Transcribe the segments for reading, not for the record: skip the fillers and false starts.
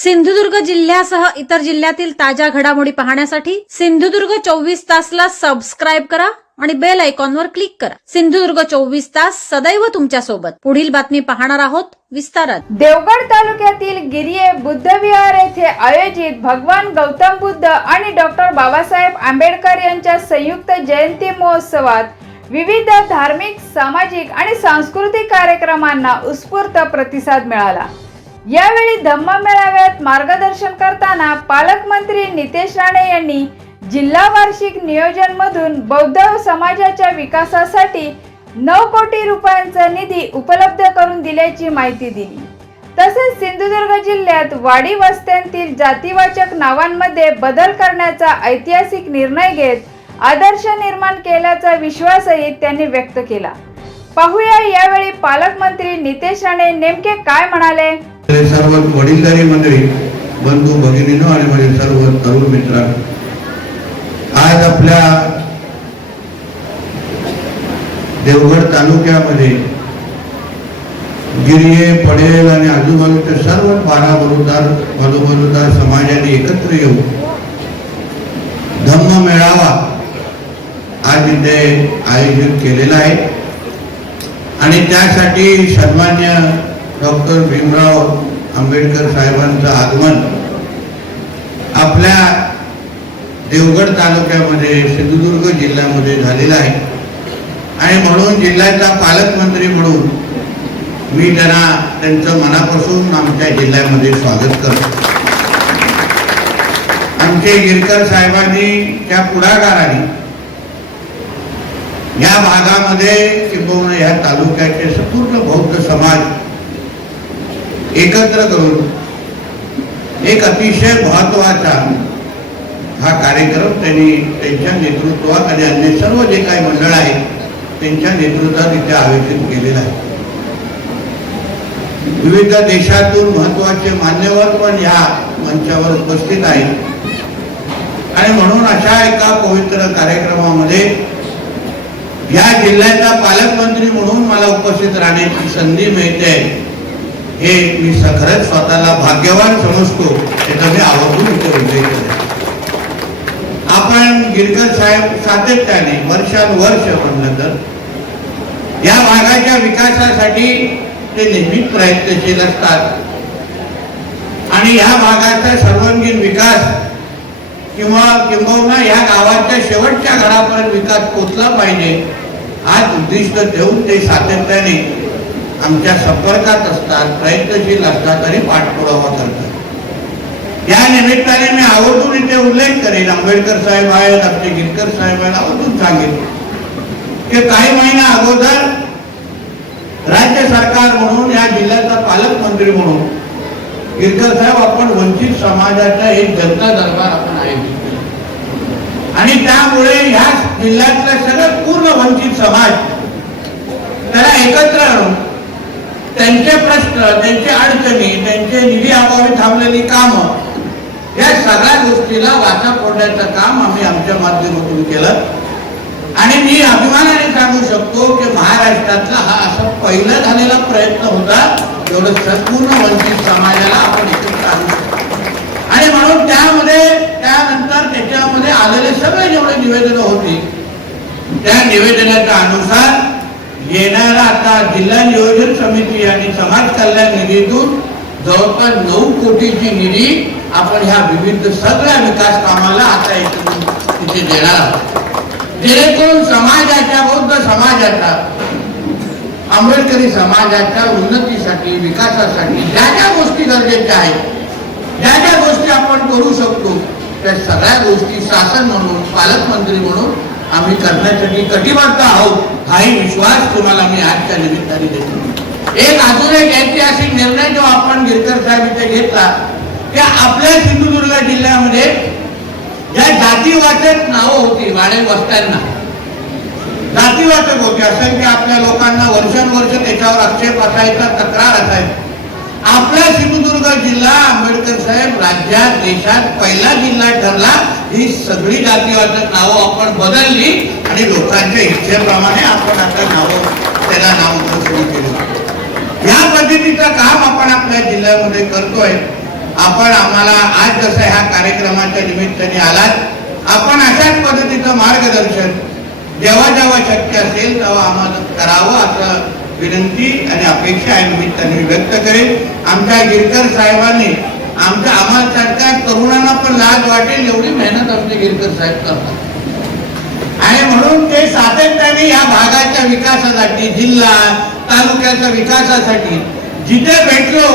सिंधुदुर्ग जिल्ह्यासह इतर जिल्ह्यातील ताज्या घडामोडी पाहण्यासाठी सिंधुदुर्ग 24 तासला सबस्क्राइब करा आणि बेल आयकॉनवर क्लिक करा। सिंधुदुर्ग 24 तास सदैव तुमच्या सोबत। पुढील बातमी पाहणार आहोत विस्तारात। देवगड तालुक्यातील गिरिये बुद्धविहार येथे आयोजित भगवान गौतम बुद्ध आणि डॉक्टर बाबासाहेब आंबेडकर यांच्या संयुक्त जयंती महोत्सवात विविध धार्मिक, सामाजिक आणि सांस्कृतिक कार्यक्रमांना उत्स्फूर्त प्रतिसाद मिळाला। यावेळी धम्म मेळाव्यात मार्गदर्शन करताना पालकमंत्री नितेश राणे यांनी जिल्हा वार्षिक नियोजन मधून बौद्ध समाजाच्या विकासासाठी 9 कोटी रुपयांचा निधी उपलब्ध करून दिल्याची माहिती दिली। तसेच सिंधुदुर्ग जिल्ह्यात वाडी वस्त्यांतील जातीवाचक नावांमध्ये बदल करण्याचा ऐतिहासिक निर्णय घेत आदर्श निर्माण केल्याचा विश्वासही त्यांनी व्यक्त केला। पाहूया यावेळी पालकमंत्री नितेश राणे नेमके काय म्हणाले। सर्व वडीलधारी मंडळी, बंधू भगिनींनो आणि माझे सर्व तरुण मित्रांनो, आज आपल्या देवगड तालुक्यामध्ये गिरिये, पडेल आणि आजूबाजूच्या सर्व 12 बलुतेदार समाजाने एकत्र येऊन धम्म मेळावा आज इथे आयोजित केलेला आहे आणि त्यासाठी सन्मान्य डॉक्टर भीमराव आंबेडकर साहेबांचं आगमन आपल्या देवगड तालुक्यामध्ये सिंधुदुर्ग जिल्ह्यामध्ये झालेलं आहे आणि म्हणून जिल्ह्याचा पालकमंत्री म्हणून मी त्यांचं मनापासून आमच्या जिल्ह्यामध्ये स्वागत करतो। आमचे गिरकर साहेबांनी त्या पुढाकाराने या भागामध्ये किंबहुना या तालुक्याचे संपूर्ण बौद्ध समाज एकत्र करून एक अतिशय महत्त्वाचा हा कार्यक्रम त्यांनी त्यांच्या नेतृत्वात आणि अन्य सर्व जे काही मंडळ आहेत त्यांच्या नेतृत्वात इथे आयोजित केलेला आहे। विविध देशातून महत्त्वाचे मान्यवर पण या मंचावर उपस्थित आहेत आणि म्हणून अशा एका पवित्र कार्यक्रमामध्ये या जिल्ह्याचा पालकमंत्री म्हणून मला उपस्थित राहण्याची संधी मिळते हे मी खरंच स्वतःला भाग्यवान समजतो। याचा मी आवर्जून इथे उल्लेख करतो। आपण गिरकर साहेब सातत्याने वर्षानुवर्ष म्हणलं तर या भागाच्या विकासासाठी ते नेहमीच प्रयत्नशील असतात आणि या भागाचा सर्वांगीण विकास किंबहुना या गावाच्या शेवटच्या घरापर्यंत विकास पोचला पाहिजे हाच उद्दिष्ट ठेवून ते सातत्याने आमच्या संपर्कात असतात, प्रयत्नशील असतात आणि पाठपुरावा करतात। या निमित्ताने मी आवर्जून इथे उल्लेख करेन, आंबेडकर साहेब आहेत, आमचे गिरकर साहेब आहेत, आवर्जून सांगेन की काही महिना अगोदर राज्य सरकार म्हणून या जिल्ह्याचा पालकमंत्री म्हणून गिरकर साहेब आपण वंचित समाजाचा एक जनता दरबार आपण आयोजित केला आणि त्यामुळे ह्या जिल्ह्यातला सगळं पूर्ण वंचित समाज त्याला एकत्र आणून त्यांचे प्रश्न, त्यांचे अडचणी, त्यांचे निधी अभावी थांबलेली कामं या सगळ्या गोष्टीला वाचा फोडण्याचं काम आम्ही आमच्या माध्यमातून केलं आणि मी अभिमानाने सांगू शकतो की महाराष्ट्रातला हा असा पहिला झालेला प्रयत्न होता एवढं संपूर्ण वंचित समाजाला आपण एकत्र आणू शकतो आणि म्हणून त्यानंतर त्याच्यामध्ये आलेले सगळे जेवढे निवेदनं होती त्या निवेदनाच्या अनुसार येणारा आता जिल्हा नियोजन समिती आणि समाज कल्याण निधीतून जवळपास 9 कोटीची निधी आपण ह्या विविध सगळ्या विकास कामाला आता तिथे देणार आहोत जेणेकरून समाजाच्या, बौद्ध समाजाच्या, आंबेडकरी समाजाच्या उन्नतीसाठी, विकासासाठी ज्या ज्या गोष्टी गरजेच्या आहेत, ज्या ज्या गोष्टी आपण करू शकतो त्या सगळ्या गोष्टी शासन म्हणून, पालकमंत्री म्हणून आम्ही करण्यासाठी कटिबद्ध आहोत हाही विश्वास तुम्हाला मी आजच्या निमित्ताने देतो। एक अजून एक ऐतिहासिक निर्णय जो आपण गिरकर साहेब इथे घेतला की आपल्या सिंधुदुर्ग जिल्ह्यामध्ये ज्या जातीवाचक नावं होती वाड्या वस्त्यांना जातीवाचक होती, असंख्य आपल्या लोकांना वर्षानुवर्ष त्याच्यावर आक्षेप असायचा, तक्रार असायची। आपला सिंधुदुर्ग जिल्हा आंबेडकर साहेब राज्यात, देशात पहिला जिल्हा ठरला ही सगळी जातीवाचक नावं आपण बदलली आणि लोकांच्या इच्छेप्रमाणे आपण आता त्याला नाव सुरू केलं। या पद्धतीचं काम आपण आपल्या जिल्ह्यामध्ये करतोय आपण आम्हाला आज जसं ह्या कार्यक्रमाच्या निमित्ताने आलात, आपण अशाच पद्धतीचं मार्गदर्शन जेव्हा जेव्हा शक्य असेल तेव्हा आम्हाला करावं असं विनंती आणि अपेक्षा या निमित्ताने व्यक्त करेन. आमच्या गिरकर साहेबांनी आम्हाला सारख्या तरुणांना पण लाज वाटेल एवढी मेहनत आमचे गिरकर साहेब करतात आणि म्हणून ते सातत्याने या भागाच्या विकासासाठी, जिल्हा तालुक्याच्या विकासासाठी जिथे भेटलो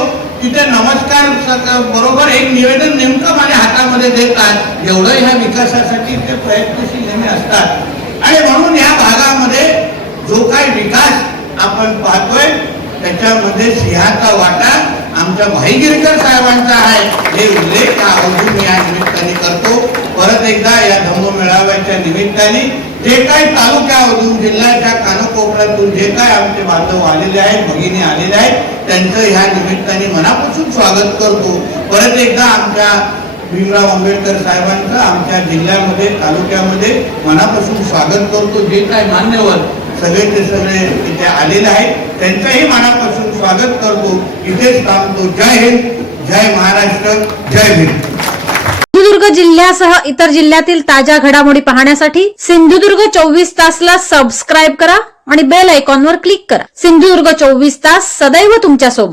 तिथे नमस्कार बरोबर एक निवेदन नेमकं माझ्या हातामध्ये देतात. एवढं ह्या विकासासाठी ते प्रयत्नशील नेहमी असतात आणि म्हणून या भागामध्ये जो काही विकास आपण पाहतोय त्याच्यामध्ये सिंहाचा वाटा आमच्या भाई गिरकर साहेबांचा आहे हे उल्लेख अजून मी या निमित्ताने करतो. परत एकदा या धम्म मेळाव्याच्या निमित्ताने जे काही तालुक्यामधून जिल्ह्याच्या कानाकोपऱ्यातून जे काही आमचे बांधव आलेले आहेत, भगिनी आलेले आहेत, त्यांचं ह्या निमित्ताने मनापासून स्वागत करतो. परत एकदा आमच्या भीमराव आंबेडकर साहेबांचं आमच्या जिल्ह्यामध्ये तालुक्यामध्ये मनापासून स्वागत करतो. जे काही मान्यवर सगळे इथे आलेले आहेत त्यांचंही मनापासून स्वागत करतो. इथेच थांबतो. जय हिंद, जय महाराष्ट्र, जय भीम. सिंधुदुर्ग जिल्ह्यासह इतर जिल्ह्यातील ताज्या घडामोडी पाहण्यासाठी सिंधुदुर्ग 24 तासला सबस्क्राईब करा आणि बेल आयकॉनवर क्लिक करा. सिंधुदुर्ग 24 तास सदैव तुमच्या सोबत.